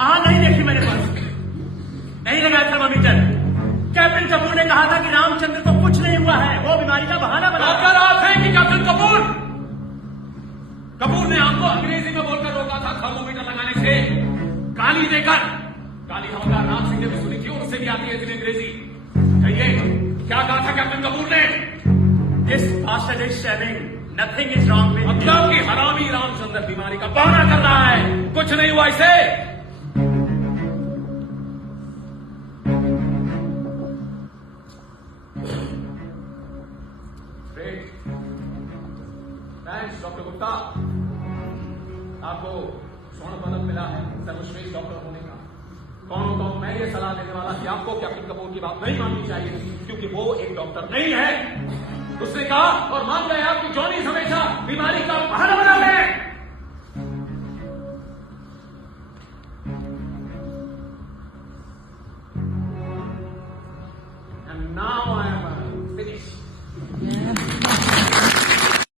नहीं देखी मेरे पास, नहीं लगाया थर्मामीटर। कैप्टन कपूर ने कहा था कि रामचंद्र को कुछ नहीं हुआ है, वो बीमारी का बहाना बना। डॉक्टर आप हैं कि कैप्टन कपूर? कपूर ने आपको अंग्रेजी में बोलकर रोका था थर्मोमीटर लगाने से, गाली देकर। गाली हवलदार राम सिंह ने भी सुनी थी और उससे भी आती है इतनी अंग्रेजी। कहिए क्या कहा था कैप्टन कपूर ने? This bastard is shamming. Nothing is wrong with him. मतलब कि हरामी रामचंद्र बीमारी का बहाना कर रहा है, कुछ नहीं हुआ इसे। थैंक्स डॉक्टर गुप्ता, आपको स्वर्ण पदक मिला है सर्वश्रेष्ठ डॉक्टर होने का। कौन मैं ये सलाह देने वाला कि आपको कैप्टन कपूर की बात नहीं माननी चाहिए, क्योंकि वो एक डॉक्टर नहीं है। उसने कहा और मान गया कि जॉनी हमेशा बीमारी का बहाना बना है।